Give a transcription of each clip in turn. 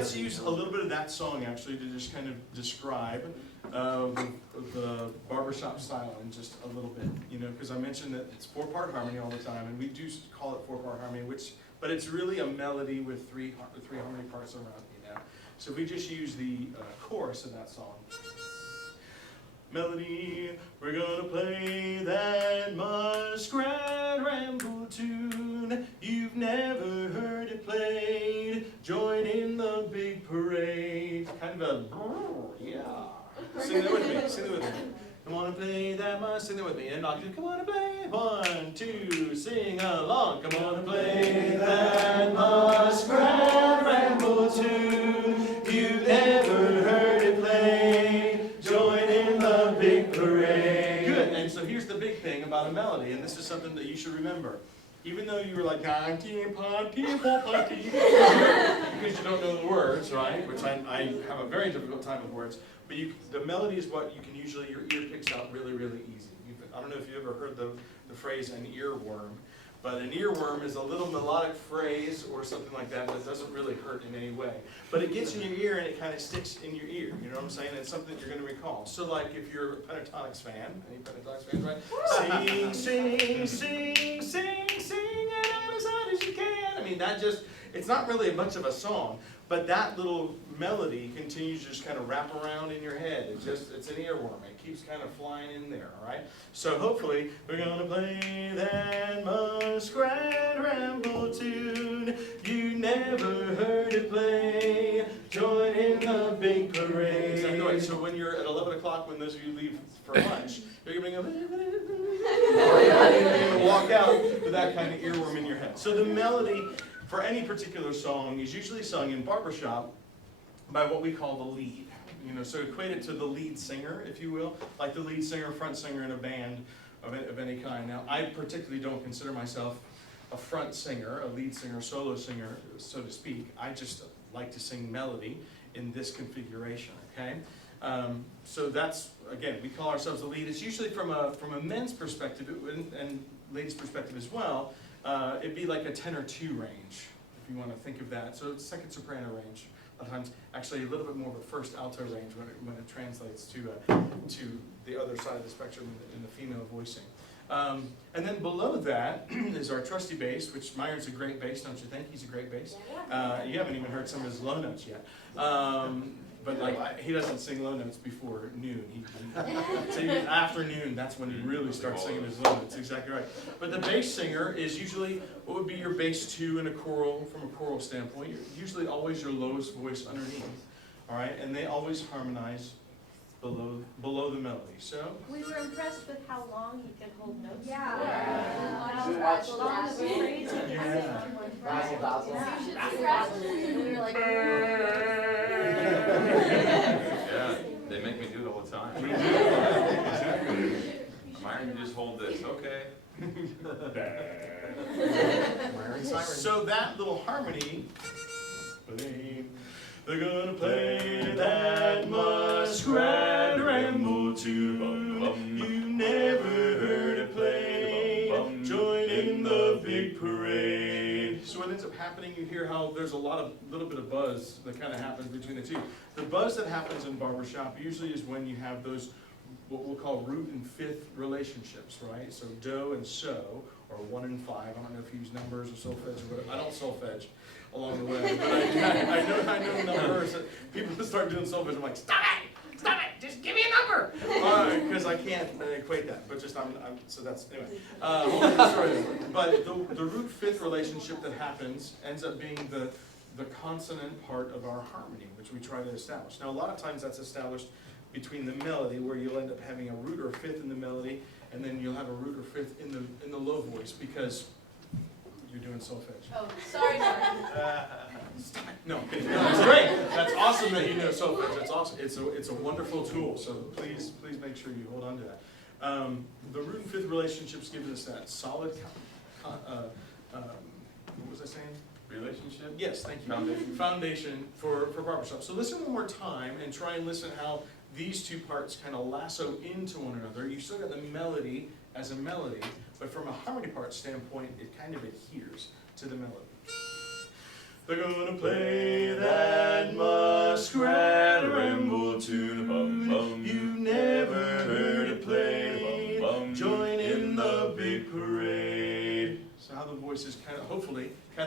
let's use a little bit of that song actually to just kind of describe the barbershop style in just a little bit, you know, because I mentioned that it's 4-part harmony all the time, and we do call it 4-part harmony, but it's really a melody with three harmony parts around, you know. So if we just use the chorus of that song. Melody, we're gonna play that muskrat ramble tune. You've never heard it played. Join in the big parade. Kind of a, yeah. Sing that with me, sing it with me. Come on and play that sing it with me. And I'll just, come on and play. 1, 2, sing along. Come on and play that muskrat ramble tune. You've never heard it played. Join in the big parade. Good. And so here's the big thing about a melody, and this is something that you should remember. Even though you were like, because you don't know the words, right? Which I have a very difficult time with words. But the melody is what you can usually, your ear picks out really, really easy. I don't know if you ever heard the phrase an earworm. But an earworm is a little melodic phrase or something like that doesn't really hurt in any way. But it gets in your ear and it kind of sticks in your ear. You know what I'm saying? It's something you're going to recall. So like if you're a Pentatonics fan, any Pentatonics fans, right? Sing, sing, sing, sing, sing it as hard as you can. I mean, it's not really much of a song, but that little melody continues to just kind of wrap around in your head. It's an earworm. It keeps kind of flying in there, all right? So hopefully, we're going to play that muskrat ramble tune. You never heard it play. Join in the big parade. Exactly right. So when you're at 11 o'clock, when those of you leave for lunch, you're going to walk out with that kind of earworm in your head. So the melody for any particular song is usually sung in barbershop by what we call the lead. You know, so equate it to the lead singer, if you will, like the lead singer, front singer in a band of any kind. Now, I particularly don't consider myself a front singer, a lead singer, solo singer, so to speak. I just like to sing melody in this configuration, okay? So that's, again, we call ourselves the lead. It's usually from a men's perspective and ladies' perspective as well. It'd be like a tenor 2 range, if you want to think of that. So it's second soprano range. A lot of times, actually a little bit more of a first alto range when it translates to the other side of the spectrum in the female voicing. And then below that is our trusty bass, which Myron's a great bass, don't you think? He's a great bass. You haven't even heard some of his low notes yet. But like, he doesn't sing low notes before noon. So after noon, that's when he really starts singing his low notes. Exactly right. But the bass singer is usually what would be your bass 2 in a choral, from a choral standpoint. You're usually always your lowest voice underneath. All right, and they always harmonize below the melody. So we were impressed with how long he can hold notes. Yeah. As long as we're crazy. Yeah. We were like, yeah, they make me do it all the time. Myron, you just hold this, okay? So that little harmony, they're gonna play that muskrat ramble tune. You never heard it play. Join in the big parade. So what ends up happening, you hear how there's a little bit of buzz that kind of happens between the two. The buzz that happens in barbershop usually is when you have those what we'll call root and fifth relationships, right? So do and so, or 1 and 5. I don't know if you use numbers or solfege or whatever. I don't solfege along the way, but I know numbers. People start doing solfege. I'm like, stop it, just give me a number, because I can't equate that. But just so that's anyway. But the root fifth relationship that happens ends up being the consonant part of our harmony, which we try to establish. Now, a lot of times that's established between the melody, where you'll end up having a root or fifth in the melody, and then you'll have a root or fifth in the low voice, because you're doing solfege. oh, sorry, Mark. No, it's great. That's awesome that you know solfege. That's awesome. It's a wonderful tool. So please make sure you hold on to that. The root and fifth relationships give us that solid. What was I saying? Relationship? Yes, thank you. Foundation for barbershop. So listen one more time and try and listen how these two parts kind of lasso into one another. You still got the melody as a melody, but from a harmony part standpoint, it kind of adheres to the melody. They're gonna play that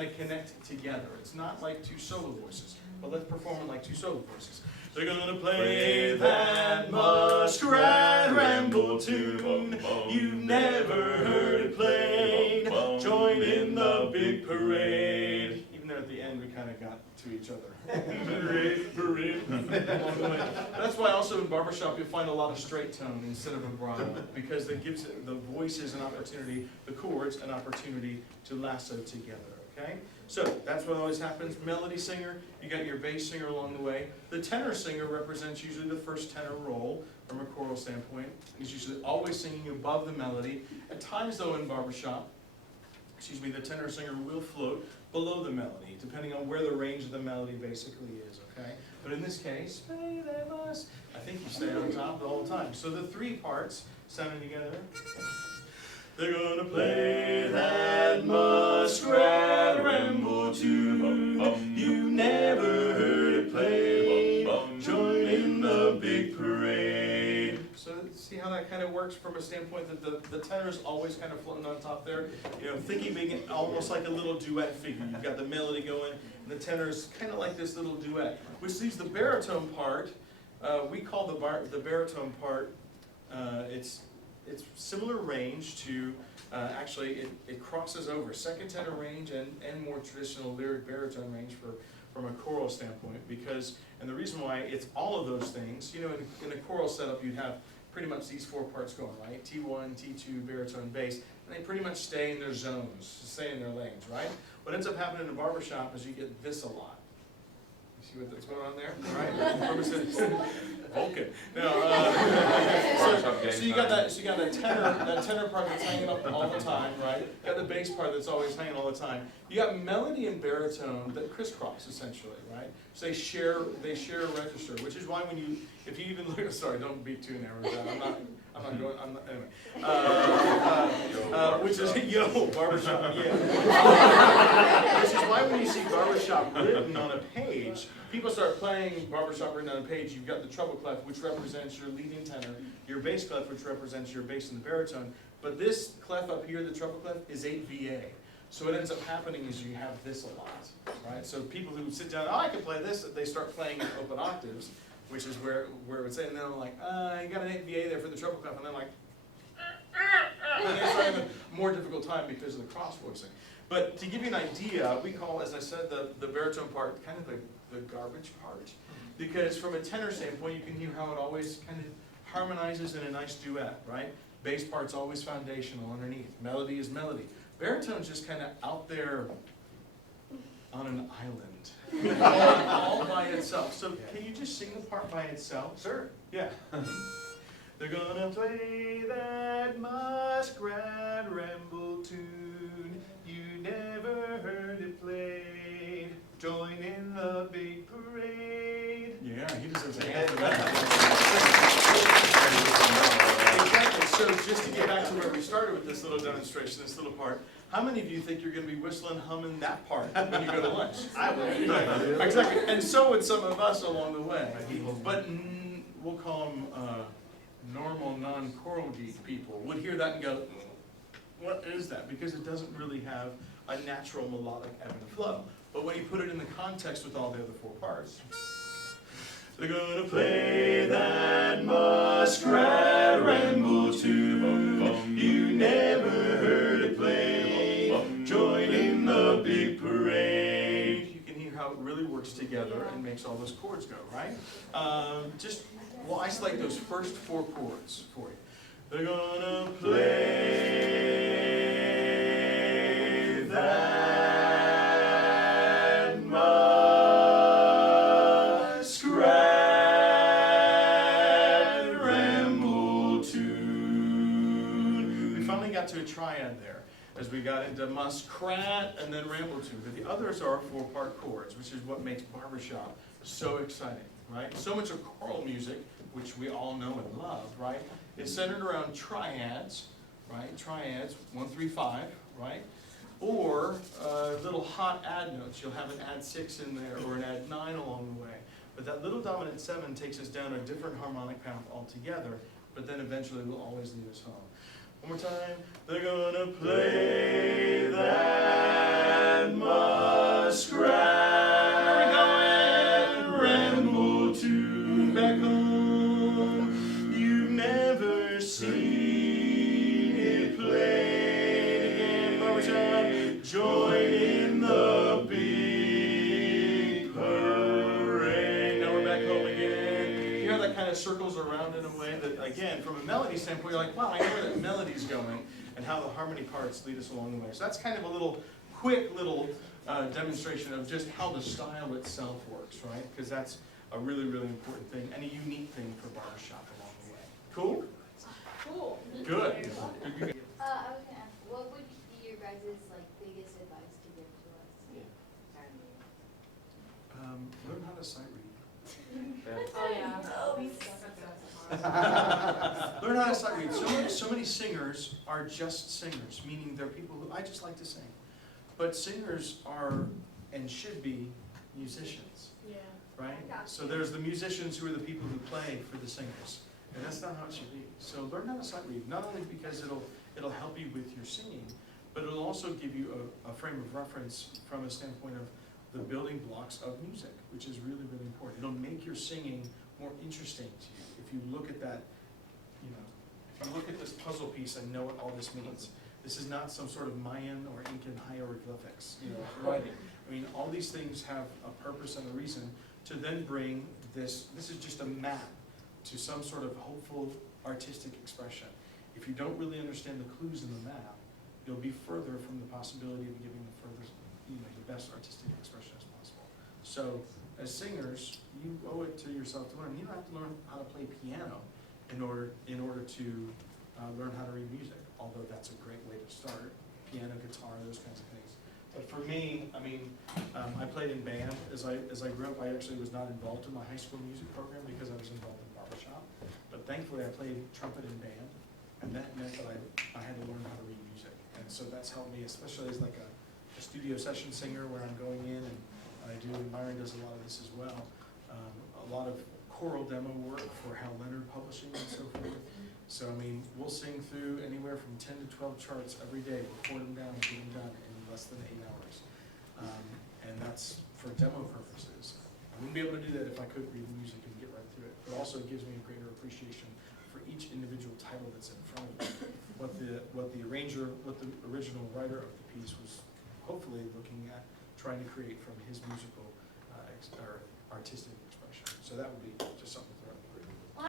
of connect together. It's not like two solo voices, but let's perform it like two solo voices. They're gonna play that muskrat ramble tune you've never heard it played. Join in the big parade. Even though at the end we kind of got to each other. That's why also in barbershop you'll find a lot of straight tone instead of vibrato, because that gives the voices an opportunity, the chords an opportunity to lasso together. Okay? So that's what always happens. Melody singer, you got your bass singer along the way. The tenor singer represents usually the first tenor role from a choral standpoint. He's usually always singing above the melody. At times though in barbershop, the tenor singer will float below the melody, depending on where the range of the melody basically is, okay? But in this case, play that must, I think you stay on top the whole time. So the three parts sounding together. They're gonna play that muskrat ramble tune you never heard it played. Join in the big parade. So see how that kind of works from a standpoint that the tenor's always kind of floating on top there. You know, thinking making it almost like a little duet figure. You've got the melody going, and the tenor's kind of like this little duet. Which leaves the baritone part. We call the baritone part. It's similar range to, actually it crosses over second tenor range and more traditional lyric baritone range from a choral standpoint, because, and the reason why it's all of those things, you know, in a choral setup you'd have pretty much these four parts going, right? T1, T2, baritone, bass, and they pretty much stay in their zones, stay in their lanes, right? What ends up happening in a barbershop is you get this a lot. See that's going on there, right? Vulcan. No, so you got that tenor part that's hanging up all the time, right? You got the bass part that's always hanging all the time. You got melody and baritone that crisscross essentially, right? So they share a register, which is why if you even look, sorry, don't beat too narrow down. Anyway. Which is, yo, barbershop, yeah. Which is why when you see barbershop written on a page, people start playing barbershop written on a page, you've got the treble clef, which represents your leading tenor, your bass clef, which represents your bass and the baritone, but this clef up here, the treble clef, is 8 VA. So what ends up happening is you have this a lot, right? So people who sit down, oh, I can play this, they start playing in open octaves, which is where it would say, and then I'm like, you got an 8 VA there for the treble clef, and they're like, and they start having a more difficult time because of the cross voicing. But to give you an idea, we call, as I said, the baritone part kind of the garbage part, because from a tenor standpoint, you can hear how it always kind of harmonizes in a nice duet, right? Bass part's always foundational underneath. Melody is melody. Baritone's just kind of out there on an island, all by itself. So can you just sing the part by itself? Sure. Yeah. They're gonna play that muskrat ramble tune you never heard it played. Join in the big parade. Yeah, he deserves a hand for that. Exactly. So just to get back to where we started with this little demonstration, this little part, how many of you think you're going to be whistling, humming that part when you go to lunch? I will. Exactly. And so would some of us along the way. But we'll call them normal, non-choral geek people would hear that and go, what is that? Because it doesn't really have a natural melodic ebb and flow. But when you put it in the context with all the other four parts, they're gonna play that muskrat ramble tune you never heard it played. Join in the big parade. You can hear how it really works together and makes all those chords go, right? We'll isolate those first four chords for you. They're gonna play that muskrat ramble tune. We finally got to a triad there as we got into muskrat and then ramble tune. But the others are four-part chords, which is what makes barbershop so exciting, right? So much of choral music, which we all know and love, right, is centered around triads, right? Triads, 1, 3, 5, right? Or little hot add notes. You'll have an add 6 in there or an add 9 along the way. But that little dominant 7 takes us down a different harmonic path altogether, but then eventually will always lead us home. One more time. They're gonna play that muskrat. Where we going? Ramble tune back home. You've never seen it played again. Barbershop. Join in the big parade. Now we're back home again. You hear that kind of circles around in a way that, again, from a melody standpoint, you're like, wow, I know where that melody's going and how the harmony parts lead us along the way. So that's kind of a quick little demonstration of just how the style itself works, right? Because that's a really, really important thing and a unique thing for barbershop along the way. Cool? Cool. Good. I was gonna ask, what would be your guys' biggest advice to give to us? Learn how to sight read. Oh, yeah. Learn how to sight read. So many singers are just singers, meaning they're people who I just like to sing. But singers are and should be musicians, Yeah. right? So there's the musicians who are the people who play for the singers. And that's not how it should be. So learn how to sight read, not only because it'll help you with your singing, but it'll also give you a frame of reference from a standpoint of the building blocks of music, which is really, really important. It'll make your singing more interesting to you. If you look at that, if you look at this puzzle piece and know what all this means. This is not some sort of Mayan or Incan hieroglyphics, writing. I mean, all these things have a purpose and a reason to then bring this is just a map to some sort of hopeful artistic expression. If you don't really understand the clues in the map, you'll be further from the possibility of giving the furthest, the best artistic expression as possible. So, as singers, you owe it to yourself to learn. You don't have to learn how to play piano in order to learn how to read music. Although that's a great way to start. Piano, guitar, those kinds of things. But for me, I played in band. As I grew up, I actually was not involved in my high school music program because I was involved in barbershop. But thankfully, I played trumpet in band, and that meant that I had to learn how to read music. And so that's helped me, especially as like a studio session singer where I'm going in and I do, and Myron does a lot of this as well. A lot of choral demo work for Hal Leonard Publishing and so forth. So, we'll sing through anywhere from 10 to 12 charts every day, record them down, and get them done in less than 8 hours. And that's for demo purposes. I wouldn't be able to do that if I could read the music and get right through it. But also it gives me a greater appreciation for each individual title that's in front of me. What the original writer of the piece was hopefully looking at trying to create from his musical or artistic expression. So that would be